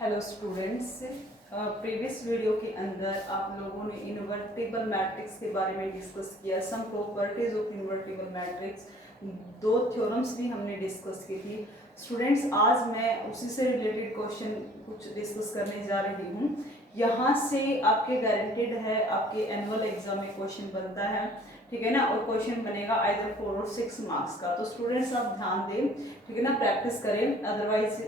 Hello students, previous video के अंदर आप लोगों ने इन्वर्टिबल मैट्रिक्स के बारे में डिस्कस किया। Some properties of invertible matrix, दो थ्योरम्स भी हमने डिस्कस की थी। स्टूडेंट्स, आज मैं उसी से रिलेटेड क्वेश्चन कुछ डिस्कस करने जा रही हूँ। यहाँ से आपके गारंटेड है, आपके एनुअल एग्जाम में क्वेश्चन बनता है, ठीक है ना। और क्वेश्चन बनेगा आइदर 4 और 6 मार्क्स का। तो स्टूडेंट्स आप ध्यान दें, ठीक है ना, प्रैक्टिस करें, अदरवाइज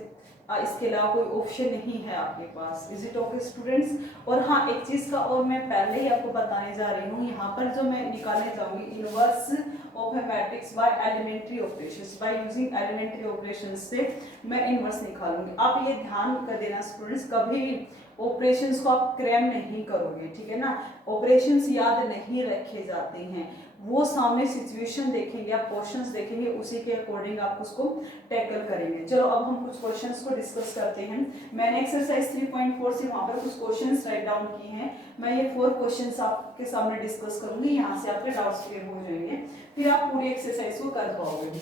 इसके अलावा कोई ऑप्शन नहीं है आपके पास। Is it okay students? और हाँ, एक चीज का और मैं पहले ही आपको बताने जा रही हूँ, यहाँ पर जो मैं निकालने जाऊंगी inverse of a matrix by elementary operations, by using elementary operations से मैं इनवर्स निकालूंगी। आप ये ध्यान कर देना स्टूडेंट्स, कभी भी ऑपरेशंस को आप क्रैम नहीं करोगे, ठीक है ना। ऑपरेशंस याद नहीं रखे जाते हैं, वो सामने सिचुएशन देखेंगे, आप क्वेश्चंस देखेंगे, उसी के अकॉर्डिंग आप उसको टैकल करेंगे। चलो अब हम कुछ क्वेश्चंस को डिस्कस करते हैं। मैंने एक्सरसाइज 3.4 से वहां पर कुछ क्वेश्चंस राइट डाउन किए हैं। मैं ये 4 क्वेश्चंस आपके सामने डिस्कस करूंगी, यहाँ से आपके डाउट्स क्लियर हो जाएंगे, फिर आप पूरी एक्सरसाइज को कर पाओगे।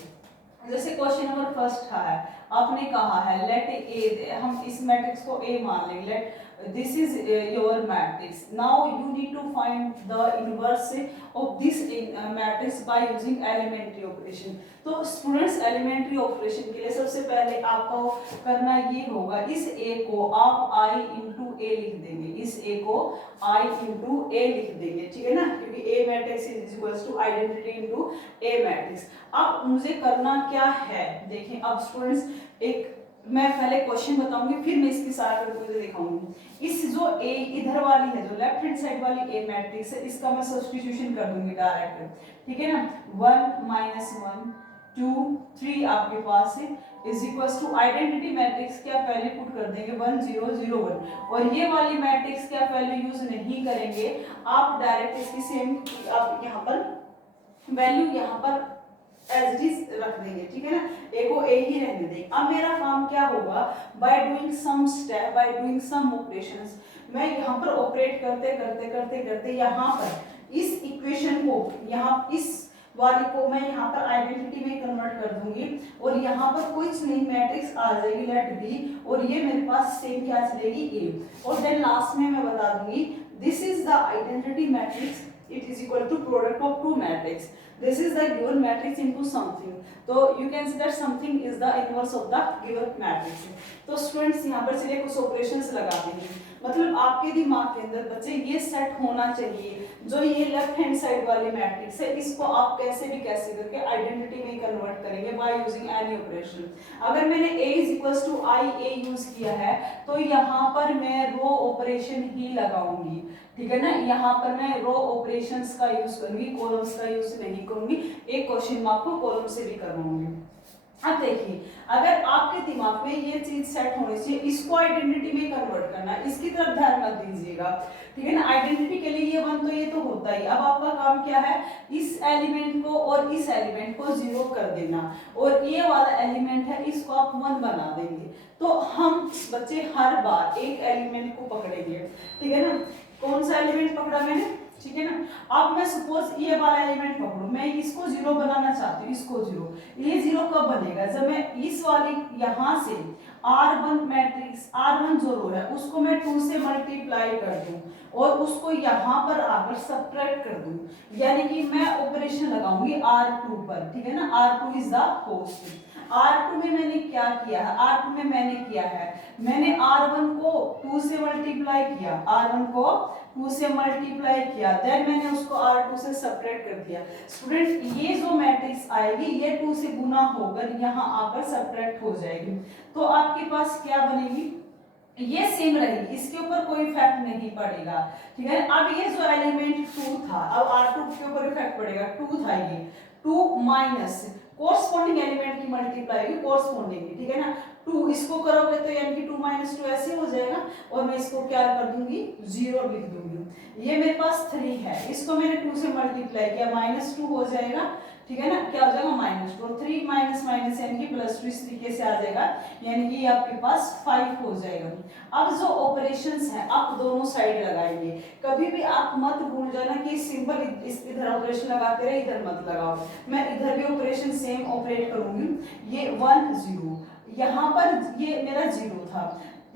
जैसे क्वेश्चन नंबर फर्स्ट है, आपने कहा है लेट ए, हम इस मैट्रिक्स को ए मान लेंगे, late this is your matrix. Now you need to find the inverse of this matrix by using elementary operation. तो स्टूडेंट्स, एलिमेंट्री ऑपरेशन के लिए सबसे पहले आपको करना ये होगा, इस a को आप i इंटू ए लिख देंगे, इस a को i इंटू ए लिख देंगे, ठीक है ना, क्योंकि a matrix is equals to identity into a matrix. अब मुझे करना क्या है, देखें। अब स्टूडेंट्स, एक मैं पहले क्वेश्चन बताऊंगी, फिर मैं इसकी सारा करके दिखाऊंगी। इस जो ए इधर वाली है, जो लेफ्ट हैंड साइड वाली ए मैट्रिक्स है, इसका मैं सब्स्टिट्यूशन कर दूंगी डायरेक्ट, ठीक है ना। 1 -1 2 3 आपके पास है, is equals to identity matrix क्या वैल्यू पुट कर देंगे 1 0 0 1। और ये वाली मैट्रिक्स क्या वैल्यू यूज नहीं करेंगे, आप डायरेक्ट इसकी सेम आप यहाँ पर वैल्यू यहाँ पर एज इट इज रख देंगे, ठीक है ना, ए को ए ही रहने देंगे। अब मेरा काम क्या होगा, by doing some step, by doing some operations, मैं यहाँ पर ऑपरेट करते करते करते करते यहाँ पर इस इक्वेशन को, यहाँ इस वाली को मैं यहाँ पर आइडेंटिटी में कन्वर्ट कर दूंगी, और यहाँ पर कुछ नहीं मैट्रिक्स आ जाएगी लेट बी, और ये मेरे पास सेम क्या चलेगी ए, और देन लास्ट में मैं बता दूंगी this is the identity matrix, it is equal to product of two matrix. This is the given matrix into something. So you can see that something is the inverse of the given matrix. तो students यहाँ पर चलिए कुछ operations लगाते हैं। मतलब आपके दिमाग के अंदर बच्चे ये सेट होना चाहिए, जो ये लेफ्ट हैंड साइड वाली मैट्रिक्स है, इसको आप कैसे भी कैसे करके आइडेंटिटी में कन्वर्ट करेंगे बाय यूजिंग एनी ऑपरेशन। अगर मैंने a is equals to I A use किया है, तो यहाँ पर मैं रो ऑपरेशन ही लगाऊंगी, ठीक है ना। यहाँ पर मैं रो ऑपरेशंस का यूज करूंगी, कॉलम्स का यूज नहीं करूंगी। एक क्वेश्चन में आपको कॉलम से भी करवाऊंगी। अब देखिए, अगर आपके दिमाग में ये चीज सेट होनी चाहिए, इसको आइडेंटिटी में कन्वर्ट करना, इसकी तरफ ध्यान मत दीजिएगा, ठीक है ना। आइडेंटिटी के लिए ये 1 तो ये तो होता ही। अब आपका काम क्या है, इस एलिमेंट को और इस एलिमेंट को 0 कर देना, और ये वाला एलिमेंट है इसको आप 1 बना देंगे। तो हम बच्चे हर बार एक एलिमेंट को पकड़ेंगे, ठीक है ना। कौन सा एलिमेंट पकड़ा मैंने, ठीक है ना। अब मैं सपोज ये वाला एलिमेंट पकड़ूं, मैं इसको 0 बनाना चाहती हूँ, इसको 0। ये 0 कब बनेगा, जब मैं इस वाली यहाँ से R1 मैट्रिक्स, R1 जो रो है उसको मैं 2 से मल्टीप्लाई कर दूं, और उसको यहाँ पर आकर सब्ट्रैक्ट कर दूं, यानी कि मैं ऑपरेशन लगाऊंगी R2 पर, ठीक है ना। R2 is the host. R2 में मैंने क्या किया है, R2 में मैंने किया है, मैंने R1 को 2 से मल्टीप्लाई किया, R1 को 2 से मल्टीप्लाई किया, देन मैंने उसको R2 से सब्ट्रैक्ट कर दिया। स्टूडेंट, ये जो मैट्रिक्स आएगी ये 2 से गुना होकर यहाँ आकर सब्ट्रैक्ट हो जाएगी, तो आपके पास क्या बनेगी, ये सेम रहेगी, इसके ऊपर कोई इफेक्ट नहीं पड़ेगा, ठीक है। अब ये जो एलिमेंट 2 था, अब R2 के ऊपर इफेक्ट पड़ेगा, 2 था ये, 2 माइनस कोरस्पॉन्डिंग एलिमेंट की मल्टीप्लाई की कोरस्पॉन्डिंग, ठीक है ना। 2 इसको करोगे तो यानी कि 2 - 2 ऐसे हो जाएगा, और मैं इसको क्या कर दूंगी 0 लिख दूंगी। ये मेरे पास 3 है, इसको मैंने 2 से मल्टीप्लाई किया, -2 हो जाएगा, ठीक है ना। क्या हो जाएगा -2, 3 माइनस माइनस यानी कि +2 इस तरीके से आ जाएगा, यानी कि आपके पास 5 हो जाएगा। अब जो ऑपरेशंस हैं आप दोनों साइड लगाएंगे, कभी भी आप मत भूल जाना कि सिंपल इधर ऑपरेशन लगाते रहे, इधर मत लगाओ। मैं इधर भी ऑपरेशन सेम ऑपरेट करूंगी, ये 1 0, यहाँ पर ये मेरा 0 था,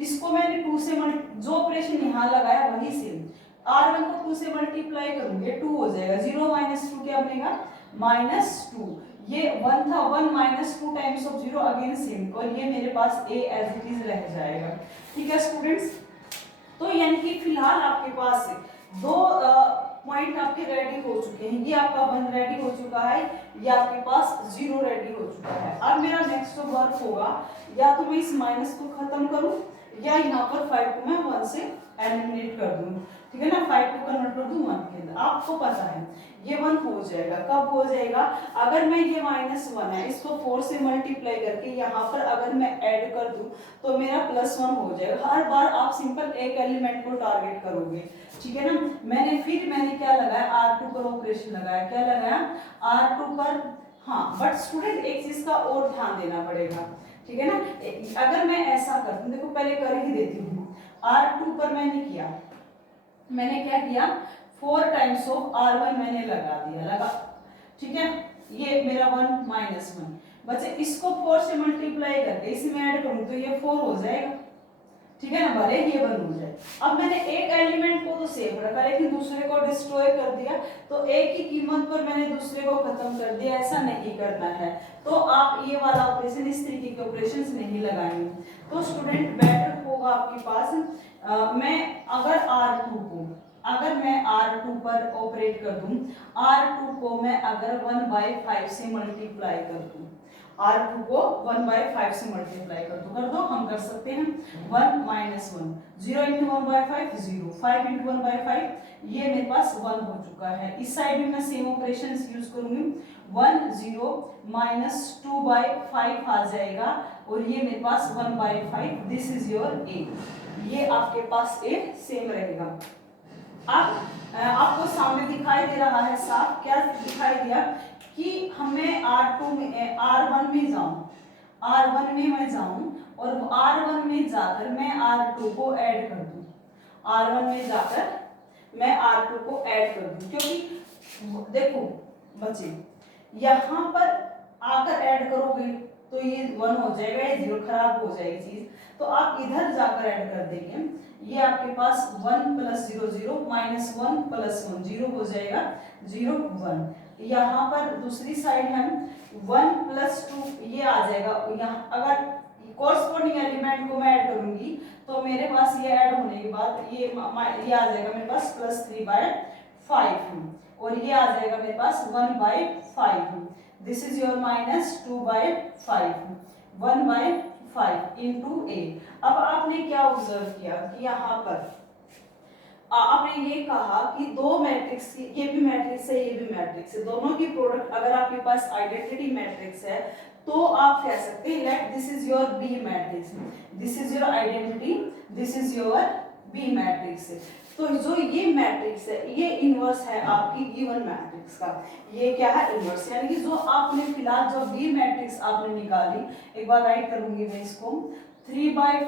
इसको मैंने 2 से जो ऑपरेशन यहाँ लगाया वही सेम, R1 को 2 से मल्टीप्लाई करूंगी 2 हो जाएगा, 0 माइनस 2 क्या बनेगा -2, ये 1 था, 1 minus 2 times of 0 again same, और ये मेरे पास a एज इट इज रह जाएगा। ठीक है स्टूडेंट्स, तो यानी कि फिलहाल आपके पास दो पॉइंट आपके रेडी हो चुके हैं, ये आपका 1 रेडी हो चुका है, ये आपके पास 0 रेडी हो चुका है। अब मेरा नेक्स्ट वर्क होगा, या तो मैं इस माइनस को खत्म करूं या यहाँ पर 5 को मैं 1 से एलिमिनेट कर दूं, ठीक है ना, 5 को कन्वर्ट कर दूं 1 के अंदर। आपको पता है ये 1 हो जाएगा, कब हो जाएगा, अगर मैं ये -1 है इसको 4 से मल्टीप्लाई करके यहाँ पर अगर मैं ऐड कर दूं तो मेरा +1 हो जाएगा। हर बार आप सिंपल एक एलिमेंट को टारगेट करोगे, ठीक है ना। मैंने क्या लगाया, R2 पर ऑपरेशन लगाया, क्या लगाया R2 पर। हाँ बट स्टूडेंट एक चीज का और ध्यान देना पड़ेगा, ठीक है ना। अगर मैं ऐसा करती हूँ, देखो पहले कर ही देती हूँ, R2 पर मैंने क्या किया 4 टाइम्स ऑफ R1 मैंने लगा, ठीक है, ये मेरा 1 -1 बचे, इसको 4 से मल्टीप्लाई करके इसमें ऐड करूं तो ये 4 हो जाएगा, ठीक है ना, भले ये 1 हो जाए। अब मैंने एक एलिमेंट को तो सेव रखा लेकिन दूसरे को डिस्ट्रॉय कर दिया, तो एक ही कीमत पर मैंने दूसरे को खत्म कर दिया, ऐसा नहीं करना है। तो आप ये वाला ऑपरेशन, इस तरीके के ऑपरेशंस नहीं लगाएंगे। तो स्टूडेंट बेटर होगा आपके पास मैं R2 पर ऑपरेट कर दूं, R2 को मैं अगर 1/5 से मल्टीप्लाई कर दूं, R2 को 1/5 से मल्टीप्लाई कर दो, हम कर सकते हैं 1 - 1, 0 × 1/5 0, 5 × 1/5, ये मेरे पास 1 हो चुका है। इस साइड में मैं सेम ऑपरेशन यूज करूंगी, 1 0 - 2/5 आ जाएगा, और ये मेरे पास 1/5, दिस इज योर a, ये आपके पास a सेम रहेगा। अब आपको सामने दिखाई दे रहा है साफ, क्या दिखाई दिया कि हमें R1 में मैं जाऊं और R1 में जाकर मैं R2 को ऐड कर दूं, R1 में जाकर मैं R2 को ऐड कर दूं, क्योंकि देखो बच्चे यहाँ पर आकर ऐड करोगे तो ये 1 हो जाएगा, ये 0 खराब हो जाएगी चीज, तो आप इधर जाकर ऐड कर देंगे, ये आपके पास 1 + 0 0 - 1 + 1 0 हो जाएगा, 0 1। यहाँ पर दूसरी साइड हम 1 + 2 ये आ जाएगा, यहाँ अगर कोरस्पोंडिंग एलिमेंट को मैं ऐड करूंगी तो मेरे पास ये ऐड होने के बाद ये आ जाएगा मेरे पास +3/5, और ये आ जाएगा मेरे पास 1/5, दिस इज योर -2/5, 1/5 × a। अब आपने क्या ऑब्जर्व किया कि यहाँ पर आपने ये कहा कि दो मैट्रिक्स की, ये भी मैट्रिक्स है ये भी मैट्रिक्स है, दोनों की प्रोडक्ट अगर आपके पास आइडेंटिटी मैट्रिक्स है तो आप कह सकते हैं let this is your B matrix, this is your identity, this is your B matrix. तो जो ये मैट्रिक्स है ये इनवर्स है आपकी गिवन मैट्रिक्स का, ये क्या है इनवर्स, यानी कि जो आपने फिलहाल जो बी मैट्रिक्स आपने निकाली, एक बार राइट करूंगी मैं इसको, 3/5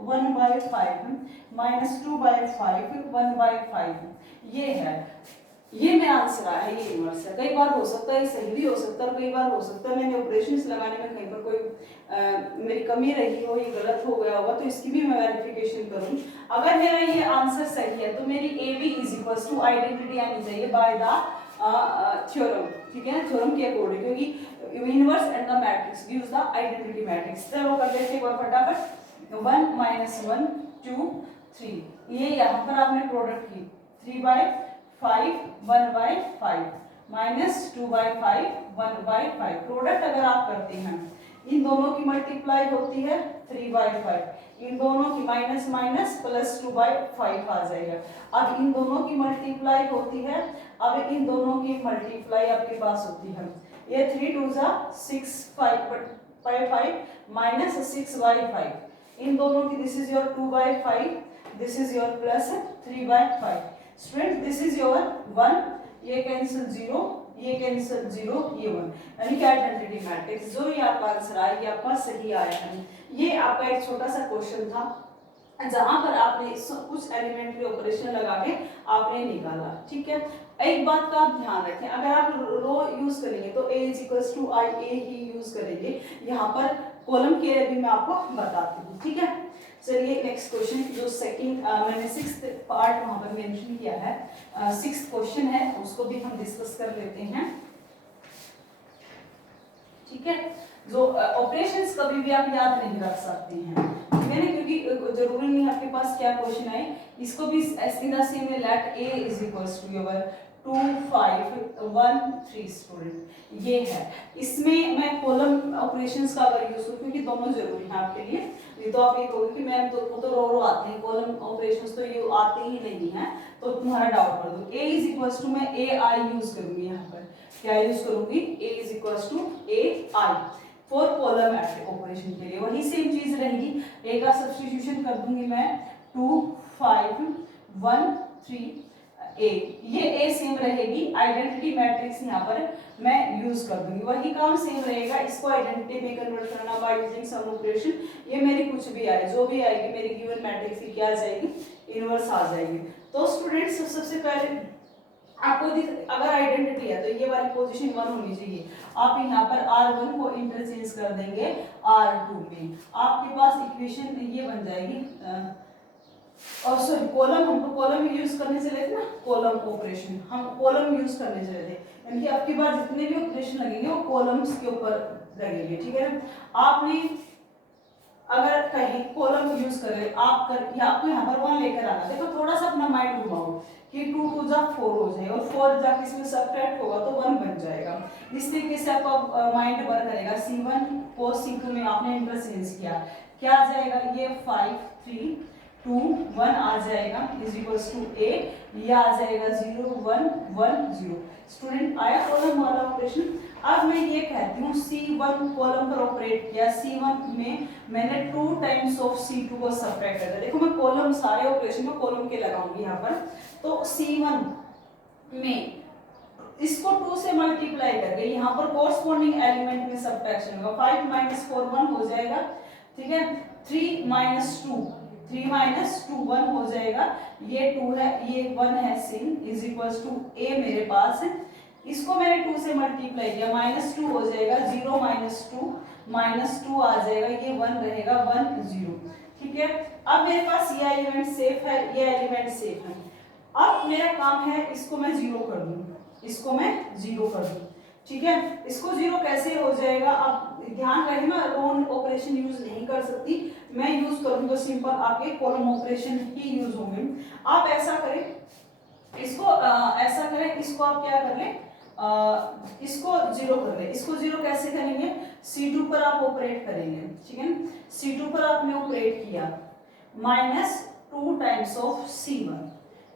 1/5 -2/5 1/5, ये है, ये मेरा आंसर आया है, ये इनवर्स है। कई बार हो सकता है सही भी हो सकता है, कई बार हो सकता है मैंने ऑपरेशंस लगाने में कहीं पर कोई मेरी कमी रही हो, ये गलत हो गया होगा, तो इसकी भी मैं वेरिफिकेशन करूँ। अगर मेरा ये आंसर सही है तो मेरी AB = आइडेंटिटी आनी चाहिए बाय द थ्योरम, ठीक है ना, थ्योरम के अकॉर्डिंग, क्योंकि inverse and the matrix gives the identity matrix. चलो कर लेते हैं एक बार फटाफट, 1 - 1 2 3, ये यहाँ पर आपने प्रोडक्ट की 3/5 1/5 -2/5 1/5, प्रोडक्ट अगर आप करते हैं इन दोनों की मल्टीप्लाई होती है 3/5, इन दोनों की माइनस माइनस प्लस 2/5 आ जाएगा। अब इन दोनों की मल्टीप्लाई होती है, अब इन दोनों की मल्टीप्लाई आपके पास होती है, ये 3 2 6 5 -6/5, इन दोनों की this is your 2/5, this is your plus 3/5। Student this is your 1, ये कैंसिल 0, ये कैंसिल 0, ये 1, यानी कि आइडेंटिटी मैट्रिक्स। जो ये आपका आंसर आया ये आपका सही आया है। ये आपका एक छोटा सा क्वेश्चन था जहां पर आपने कुछ एलिमेंट्री ऑपरेशन लगा के आपने निकाला, ठीक है। एक बात का आप ध्यान रखें, अगर आप रो यूज करेंगे तो A = IA ही यूज करेंगे, यहाँ पर कॉलम के लिए भी मैं आपको बताती हूँ, ठीक है। चलिए नेक्स्ट क्वेश्चन, जो सेकंड मैंने 6th पार्ट वहां पर मेंशन किया है, 6th क्वेश्चन है, उसको भी हम डिस्कस कर लेते हैं, ठीक है। जो ऑपरेशंस कभी भी आप याद नहीं रख सकते हैं, ठीक है ना, क्योंकि जरूरी नहीं आपके पास क्या क्वेश्चन आए, इसको भी in the same way let a is equals to your 2 5 1 3 student, ये है। इसमें मैं कॉलम ऑपरेशंस का अगर यूज करूं, क्योंकि दोनों जरूरी है आपके लिए, ये तो आप ये कहोगे कि मैम तो रो आते हैं, कॉलम ऑपरेशंस तो ये आते ही नहीं है, तो तुम्हारा डाउट कर दो। a इज इक्वल्स टू, मैं a i यूज करूंगी, यहाँ पर क्या यूज करूंगी, a is equals to a i for column operation के लिए वही सेम चीज रहेगी, a का सब्स्टिट्यूशन कर दूंगी मैं 2 5 1 3 a, ये a सेम रहेगी, आइडेंटिटी मैट्रिक्स यहाँ पर मैं यूज कर दूंगी, वही काम सेम रहेगा, इसको आइडेंटिटी में कन्वर्ट करना बाय यूजिंग सम ऑपरेशन, ये मेरी कुछ भी आए, जो भी आएगी मेरी गिवन मैट्रिक्स की क्या आ जाएगी, इनवर्स आ जाएगी। तो स्टूडेंट्स सबसे पहले आपको अगर आइडेंटिटी है तो ये वाली पोजीशन 1 होनी चाहिए, आप यहाँ पर r1 को इंटरचेंज कर देंगे r2 में, आपके पास इक्वेशन ये बन जाएगी, और सॉरी कॉलम, हम तो कॉलम यूज करने से रहे थे ना, कॉलम ऑपरेशन हम कॉलम यूज करने से रहे थे, यानी कि आपके पास जितने भी ऑपरेशन लगेंगे वो कॉलम्स के ऊपर लगेंगे, ठीक है ना। आपने अगर कहीं कॉलम यूज कर रहे आप कर, आपको यहाँ पर 1 लेकर आना, देखो थोड़ा सा अपना माइंड घुमाओ कि 2 2 जा 4 हो जाए, और 4 जाके इसमें सब्ट्रैक्ट होगा तो 1 बन जाएगा, इस तरीके से आपका माइंड वर्क करेगा। C1 को C2 में आपने इंटरचेंज किया, क्या आ जाएगा, ये 5 3 2 1 आ जाएगा इज इक्वल्स टू a, ये आ जाएगा 0 1 1 0। स्टूडेंट आया कॉलम वाला ऑपरेशन। अब मैं ये कहती हूँ C1 कॉलम पर ऑपरेट किया, C1 में मैंने 2 टाइम्स ऑफ C2 को सब्ट्रैक्ट कर दिया, देखो मैं कॉलम सारे ऑपरेशन को कॉलम के लगाऊंगी यहाँ पर, तो C1 में इसको 2 से मल्टीप्लाई करके यहाँ पर कोरस्पॉन्डिंग एलिमेंट में सब्ट्रैक्शन होगा, 5 माइनस 4 1 हो जाएगा, ठीक है, 3 माइनस 2 3 माइनस 2 1 हो जाएगा, ये 2 है ये 1 है, सिन इज इक्वल्स टू a मेरे पास है, इसको मैंने 2 से मल्टीप्लाई किया, माइनस 2 हो जाएगा, 0 माइनस 2 आ जाएगा, ये 1 रहेगा 1 0, ठीक है। अब मेरे पास ये एलिमेंट सेफ है, ये एलिमेंट सेफ है, अब मेरा काम है इसको मैं 0 कर दूं, इसको मैं 0 कर दूं, ठीक है। इसको 0 कैसे हो जाएगा, आप ध्यान रहे ना, रोन ऑपरेशन यूज नहीं कर सकती, मैं यूज करूंगी तो सिंपल आपके कॉलम ऑपरेशन ही यूज होंगे। आप ऐसा करें, इसको ऐसा करें, इसको आप क्या कर लें, इसको 0 कर ले, इसको 0 कैसे करेंगे, C2 पर आप ऑपरेट करेंगे, ठीक है, C2 पर आपने ऑपरेट किया, minus 2 times of C1,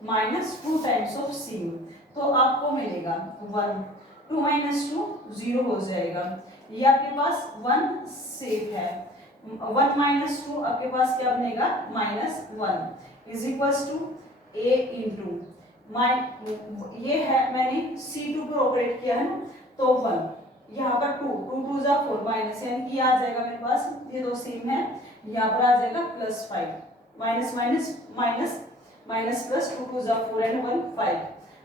minus 2 times of C1, तो आपको मिलेगा 1, 2 माइनस 2 0 हो जाएगा, ये आपके पास 1 सेफ है, 1 माइनस 2 आपके पास क्या बनेगा, minus 1 is equals to a into ये है, मैंने C2 पर ऑपरेट किया है ना, तो 1 यहाँ पर 2 2 2 जा 4 माइनस, यानी कि आ जाएगा मेरे पास, ये दो सेम है, यहाँ पर आ जाएगा +5, minus minus minus minus plus 2 2 जा 4 एंड 1 5,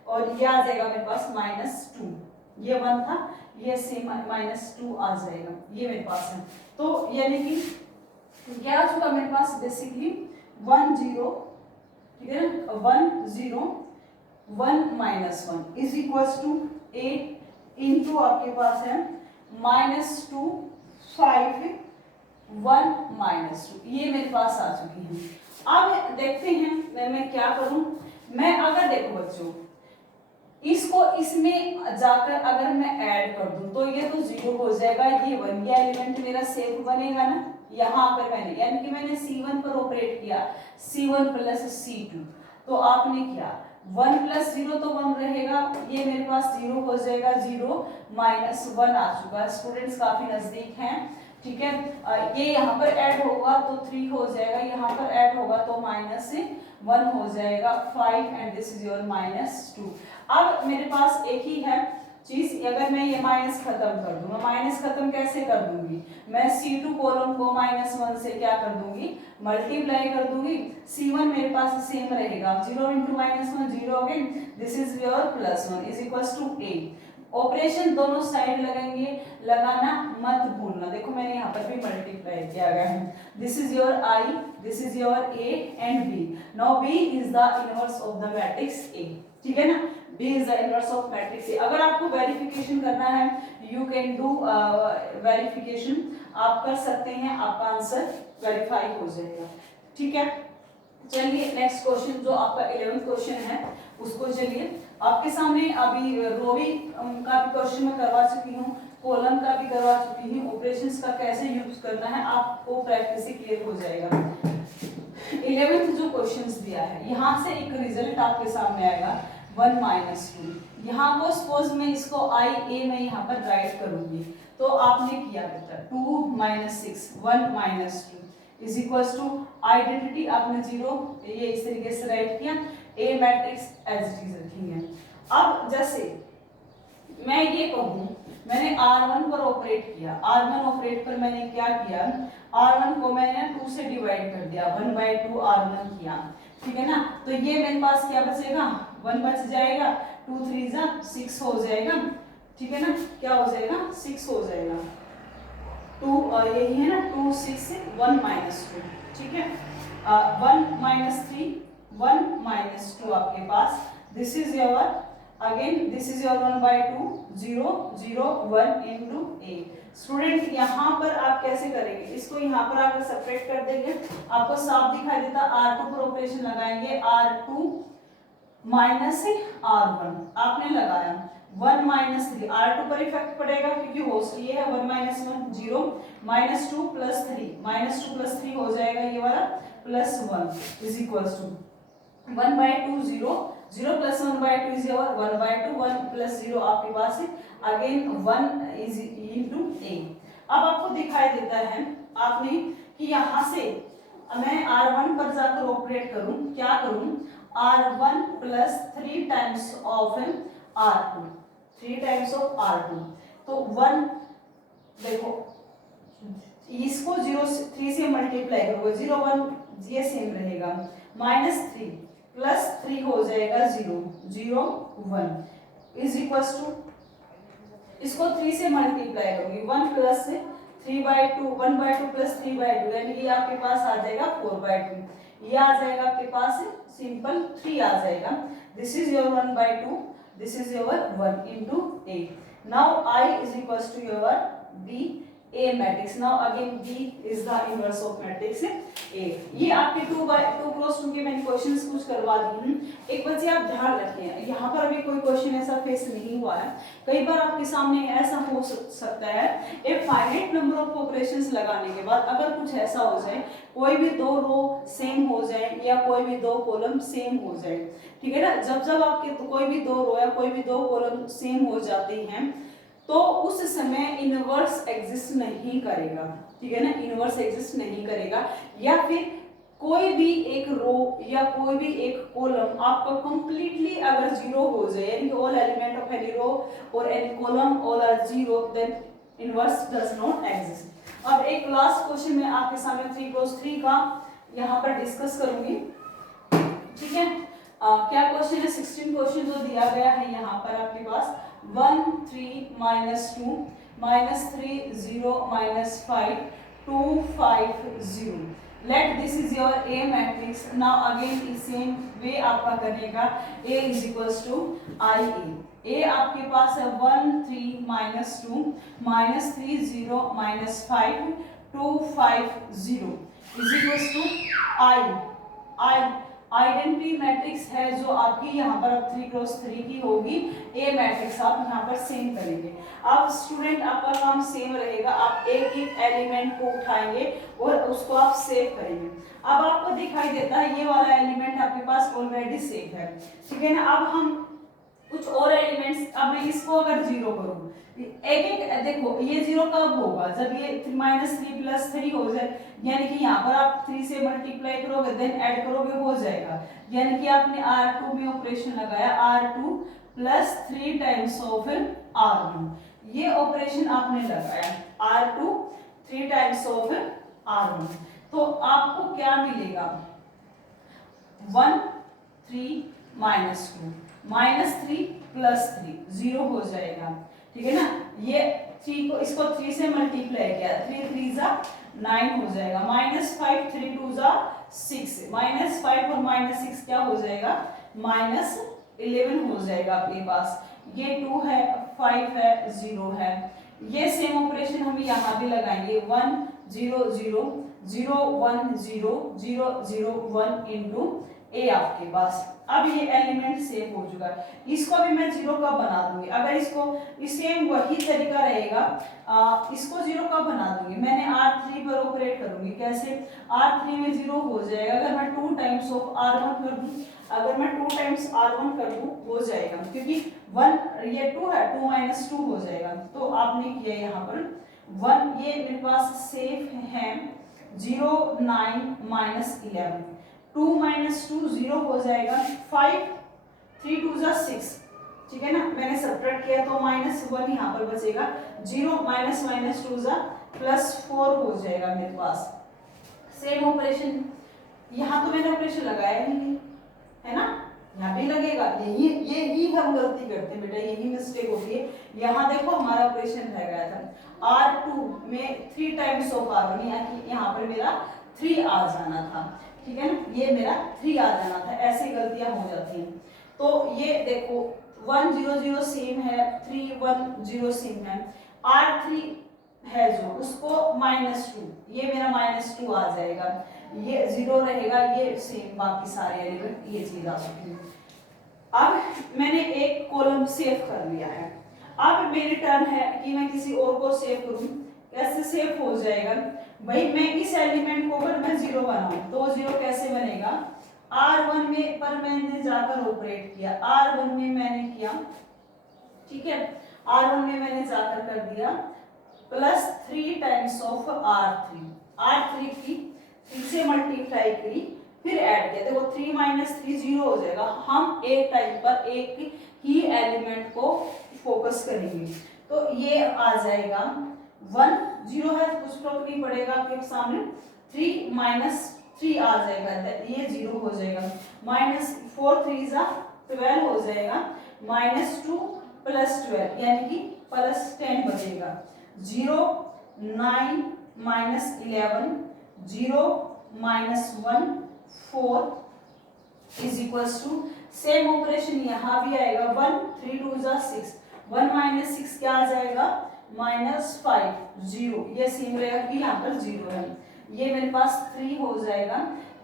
और ये आ जाएगा मेरे पास -2, ये 1 था, ये सेम -2 आ जाएगा, ये मेरे पास है। तो यानी कि क्या आ चुका मेरे पास, बेसिकली 1 0, ठीक है ना, 1 0 1 minus 1 is equals to a into आपके पास है -2 5 1 -2, ये मेरे पास आ चुकी है। अब देखते हैं मैं क्या करूं, मैं अगर देखो बच्चों इसको इसमें जाकर अगर मैं ऐड कर दूं तो ये तो 0 हो जाएगा, ये 1, ये एलिमेंट मेरा सेफ बनेगा ना, यहाँ पर मैंने यानी कि मैंने C1 पर ऑपरेट किया, C1 प्लस C2, तो आपने क्या 1 प्लस 0 तो 1 रहेगा, ये मेरे पास 0 हो जाएगा, 0 माइनस 1 आ चुका। स्टूडेंट्स काफी नजदीक हैं, ठीक है, ये यहाँ पर ऐड होगा तो 3 हो जाएगा, यहाँ पर ऐड होगा तो -1 हो जाएगा, 5 एंड दिस इज योर -2। अब मेरे पास एक ही है चीज, अगर मैं ये माइनस खत्म कर दूं, मैं माइनस खत्म कैसे कर दूंगी, मैं C2 कॉलम को -1 से क्या कर दूंगी, मल्टीप्लाई कर दूंगी, C1 मेरे पास सेम रहेगा, 0 इंटू -1 0 हो गए, this is your +1 is equals to a, operation दोनों साइड लगाएंगे, लगाना मत भूलना। देखो मैंने यहाँ पर भी मल्टीप्लाई किया गया है। This is your I, this is your A and B. Now B is the inverse of the matrix A, ठीक है ना, B is the inverse of matrix A. अगर आपको वेरिफिकेशन करना है, यू कैन डू वेरिफिकेशन, आप कर सकते हैं, आपका आंसर वेरीफाई हो जाएगा, ठीक है। चलिए नेक्स्ट क्वेश्चन जो आपका 11th क्वेश्चन है उसको चलिए आपके सामने अभी रो भी का भी क्वेश्चन मैं करवा चुकी हूँ, कॉलम का भी करवा चुकी हूँ। ऑपरेशंस का कैसे यूज करना है आपको प्रैक्टिस से क्लियर हो जाएगा। 11th जो क्वेश्चंस दिया है, यहाँ से एक रिजल्ट आपके सामने आएगा 1 - 2। यहाँ को सपोज मैं इसको आई ए में यहाँ पर राइट करूंगी, तो आपने किया बेटा 2 - 6 1 - 2 इज इक्वल टू आइडेंटिटी आपने 0 ये इस तरीके से राइट किया, ए मैट्रिक्स एज इट इज रखेंगे। अब जैसे मैं ये कहूँ, मैंने R1 पर ऑपरेट किया, R1 ऑपरेट पर मैंने क्या किया, R1 को मैंने 2 से डिवाइड कर दिया, 1/2 R1 किया, ठीक है ना। तो ये मेरे पास क्या बचेगा, 1 बच जाएगा, 2 3 जा 6 हो जाएगा, ठीक है ना, क्या हो जाएगा 6 हो जाएगा। 2 यही है ना, 2 6 1 - 2, ठीक है। 1 - 3 1 - 2 आपके पास, this is your again this is your 1/2 0 0 1 into a। Student यहाँ पर आप कैसे करेंगे, इसको यहाँ पर आप सेपरेट कर देंगे, आपको साफ दिखाई देता। R2 पर ऑपरेशन लगाएंगे, R2 माइनस R1 आपने लगाया, 1 - 3 R2 पर इफेक्ट पड़ेगा क्योंकि होस्ट ये है, 1 - 1 0 -2 + 3 -2 + 3 हो जाएगा ये वाला +1 is equal to 1/2 0 0 + 1/2 is your 1/2 1 + 0 आपके पास है अगेन 1 इज इनटू a। अब आपको दिखाई देता है आपने कि यहाँ से मैं R1 पर जाकर ऑपरेट करूं, क्या करूं, R1 + 3 times of R2 3 times of R2, तो 1 देखो इसको 0 से 3 से मल्टीप्लाई करोगे, 0 1 ये सेम रहेगा, -3 + 3 हो जाएगा 0 0 1 इज इक्वल टू, इसको 3 से मल्टीप्लाई करोगे, 1 + 3/2 1/2 + 3/2 यानी कि आपके पास आ जाएगा 4/2, ये आ जाएगा आपके पास सिंपल 3 आ जाएगा। This is your 1/2, this is your 1 into a। Now I is equals to your B A matrix। Now again B is the inverse of matrix A। ये आपके 2/2 के मैंने क्वेश्चंस कुछ करवा दिए हैं। एक बच्चे आप ध्यान रखें, यहाँ पर अभी कोई क्वेश्चन ऐसा फेस नहीं हुआ है। कई बार आपके सामने ऐसा हो सकता है, एक फाइनाइट नंबर ऑफ ऑपरेशंस लगाने के बाद अगर कुछ ऐसा हो जाए, कोई भी 2 रो सेम हो जाए या कोई भी 2 कॉलम सेम हो जाए, ठीक है ना। जब आपके तो कोई भी 2 रो या कोई भी 2 कॉलम सेम हो जाते हैं तो उस समय इनवर्स एग्जिस्ट नहीं करेगा, ठीक है ना, इनवर्स एग्जिस्ट नहीं करेगा। या फिर कोई भी एक रो या कोई भी एक कॉलम आपका कंप्लीटली अगर 0 हो जाए, यानी all element of any row और any column all are 0, then inverse does not exist. अब एक लास्ट क्वेश्चन मैं आपके सामने 3x3 का यहाँ पर डिस्कस करूंगी, ठीक है। क्या क्वेश्चन है, 16 क्वेश्चन जो दिया गया है यहाँ पर आपके पास 1 3 - 2 -3 0 -5 2 5 0। Let this is your A matrix. Now again same way आपका करेगा, A is equals to IA। A आपके पास है 1 3 - 2 -3 0 -5 2 5 0 is equals to I identity matrix है जो आपकी यहाँ पर अब 3x3 की होगी। ए मैट्रिक्स आप यहाँ पर सेम करेंगे। अब स्टूडेंट आपका काम सेम रहेगा, आप एक एक एलिमेंट को उठाएंगे और उसको आप सेव करेंगे। अब आपको दिखाई देता है ये वाला एलिमेंट आपके पास ऑलरेडी सेव है, ठीक है ना। अब हम कुछ और एलिमेंट्स, अब मैं इसको अगर 0 करूँ, एक एक देखो ये 0 कब होगा, जब ये -3 + 3 हो जाए, यानी कि यहाँ पर आप 3 से मल्टीप्लाई करोगे देन ऐड करोगे हो जाएगा, यानी कि आपने R2 में ऑपरेशन लगाया, R2 + 3 टाइम्स ऑफ R1, ये ऑपरेशन आपने लगाया R2 3 टाइम्स ऑफ R1, तो आपको क्या मिलेगा 1 3 - 2 -3 +3 0 हो जाएगा, ठीक है ना। ये 3 को इसको 3 से मल्टीप्लाई किया, 3 3 जा 9 हो जाएगा, -5 3 2 जा 6, -5 और -6 क्या हो जाएगा, -11 हो जाएगा आपके पास। ये 2 है, 5 है, 0 है। ये सेम ऑपरेशन हम यहाँ भी लगाएंगे, 1 0 0 0 1 0 0 0 1 इंटू ए आपके पास। अब ये एलिमेंट सेव हो चुका है, इसको भी मैं 0 का बना दूंगी। अगर इसको सेम वही तरीका रहेगा, इसको 0 का बना दूंगी, मैंने R3 पर ऑपरेट करूंगी। कैसे, R3 में 0 हो जाएगा अगर मैं 2 टाइम्स ऑफ R1 कर दूं, अगर मैं 2 टाइम्स R1 कर दूं हो जाएगा, क्योंकि 1 ये 2 है, 2 माइनस 2 हो जाएगा। तो आपने किया यहाँ पर 1, ये मेरे पास सेफ है 0 9 -11, 2 - 2 0 हो जाएगा, 5 3 2 जा 6, ठीक है ना। मैंने सब्ट्रैक्ट किया तो -1 यहाँ पर बचेगा, 0 -2 जा +4 हो जाएगा मेरे पास। सेम ऑपरेशन यहाँ तो मैंने ऑपरेशन लगाया ही नहीं है ना, यहाँ भी लगेगा। यही हम गलती करते हैं बेटा, यही मिस्टेक होती है। यहाँ देखो हमारा ऑपरेशन रह गया था R2 में 3 टाइम्स ऑफ R1, यहाँ पर मेरा 3 आ जाना था, ठीक है ना, ये मेरा 3 आ जाना था। ऐसी गलतियां हो जाती हैं। तो ये देखो 1 0 0 सेम है, 3 1 0 सेम है, R3 है जो उसको -2, ये मेरा -2 आ जाएगा, ये 0 रहेगा, ये सेम बाकी सारे एलिमेंट ये चीज आ सकती है। अब मैंने एक कॉलम सेव कर लिया है, अब मेरी टर्न है कि मैं किसी और को सेव करूं। कैसे सेव हो जाएगा भाई, मैं इस एलिमेंट को अगर मैं 0 बनाऊं तो 0 कैसे बनेगा, R1 में पर मैंने जाकर ऑपरेट किया, R1 में मैंने किया, ठीक है, R1 में मैंने जाकर कर दिया +3 टाइम्स ऑफ R3 की 3 से मल्टीप्लाई करी, फिर ऐड किया। देखो 3 - 3 0 हो जाएगा। हम एक टाइम पर एक ही एलिमेंट को फोकस करेंगे, तो ये आ जाएगा 1 0 है, कुछ फर्क नहीं पड़ेगा आपके सामने, 3 - 3 आ जाएगा, ये 0 हो जाएगा, -4 3 जा 12 हो जाएगा, -2 + 12 यानी कि +10 बचेगा, 0 9 -11 0 -1 4 is equals to, same operation यहाँ भी आएगा, 1 3 2 जा 6, 1 - 6 क्या आ जाएगा, -5 0, ये सेम रहेगा कि यहाँ पर 0 है, ये मेरे पास 3 हो जाएगा,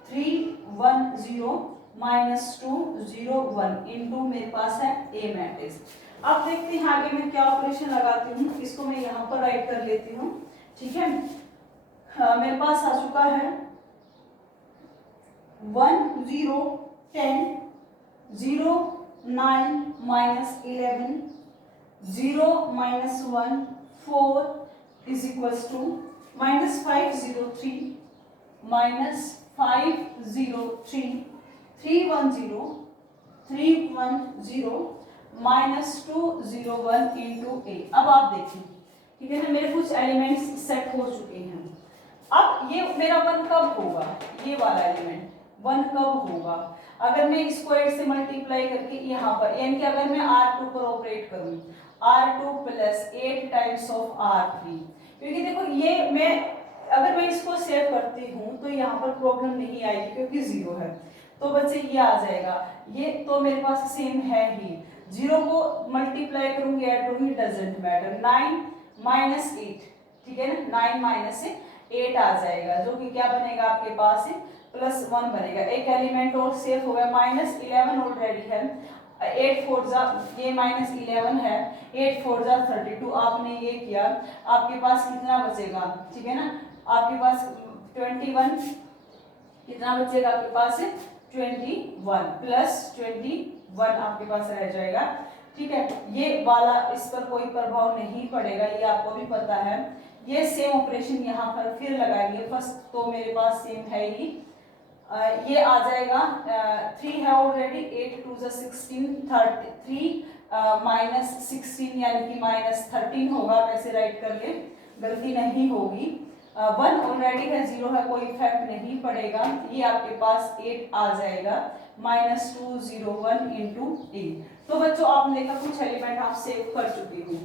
3 1 0 -2 0 1 इंटू मेरे पास है ए मैट्रिक्स। अब देखते हैं आगे मैं क्या ऑपरेशन लगाती हूँ, इसको मैं यहाँ पर राइट कर लेती हूँ, ठीक है। मेरे पास आ चुका है 1 0 10 0 9 -11 0 -1 4 is equals to -5 0 3 -5 0 3 3 1 0 3 1 0 -2 0 1 इंटू ए। अब आप देखिए, ठीक है ना, मेरे कुछ एलिमेंट्स सेट हो चुके हैं। अब ये मेरा 1 कब होगा, ये वाला एलिमेंट 1 कब होगा, अगर मैं इसको 8 से मल्टीप्लाई करके यहाँ पर, यानी कि अगर मैं R2 पर ऑपरेट करूँ, R2 + 8 टाइम्स ऑफ R3, क्योंकि देखो ये मैं अगर मैं इसको सेव करती हूँ तो यहाँ पर प्रॉब्लम नहीं आएगी क्योंकि 0 है, तो बच्चे ये आ जाएगा, ये तो मेरे पास सेम है ही, 0 को मल्टीप्लाई करूंगी ऐड करूंगी डजंट मैटर, 9 - 8, ठीक है ना, 9 - 8 आ जाएगा, जो कि क्या बनेगा आपके पास +1 बनेगा। एक एलिमेंट और सेव हो गया, -11 ऑलरेडी है, 8 4 जा, ये -11 है, 8 4 जा 32, आपने ये किया, आपके पास कितना बचेगा, ठीक है ना, आपके पास 21, कितना बचेगा आपके पास 21 + 21 आपके पास रह जाएगा, ठीक है। ये वाला इस पर कोई प्रभाव नहीं पड़ेगा, ये आपको भी पता है। ये सेम ऑपरेशन यहाँ पर फिर लगाएंगे, फर्स्ट तो मेरे पास सेम है ही, ये आ जाएगा 3 है ऑलरेडी, 8 2 जा 16 3 -16 यानी कि -13 होगा, वैसे राइट कर ले, गलती नहीं होगी। 1 ऑलरेडी है, 0 है, कोई इफेक्ट नहीं पड़ेगा, ये आपके पास 8 आ जाएगा, -2 0 1 इंटू 8। तो बच्चों आपने देखा कुछ एलिमेंट आप सेव कर चुकी हूँ।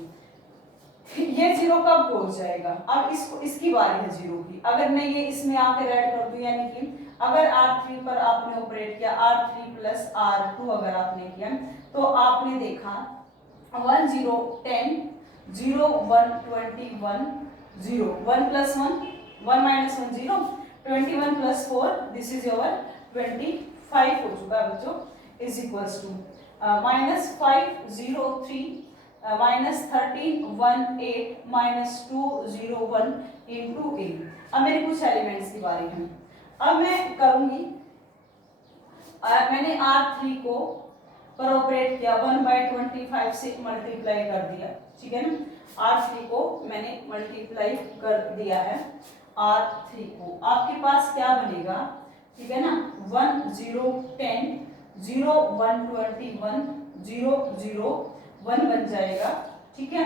ये 0 कब हो जाएगा, अब इसको इसकी बारी है 0 की। अगर मैं ये इसमें आके ऐड कर दूं, यानी कि अगर R3 पर आपने ऑपरेट किया, R3 प्लस R2 अगर आपने किया, तो आपने देखा 1 0 10 0 1 21 0 1 plus 1 1 minus 1 0 21 plus 4 this is your 25 हो चुका है बच्चों, is equals to minus 5 0 3 minus 13 1 8 minus 2 0 1 into 8। अब मेरे कुछ एलिमेंट्स की बारी है। अब मैं करूंगी, मैंने R3 को पर ऑपरेट किया 1/25 से मल्टीप्लाई कर दिया, ठीक है ना। R3 को मैंने मल्टीप्लाई कर दिया है, R3 को आपके पास क्या बनेगा, ठीक है ना। 1 0 10 0 1 21 0 0 1 बन जाएगा, ठीक है।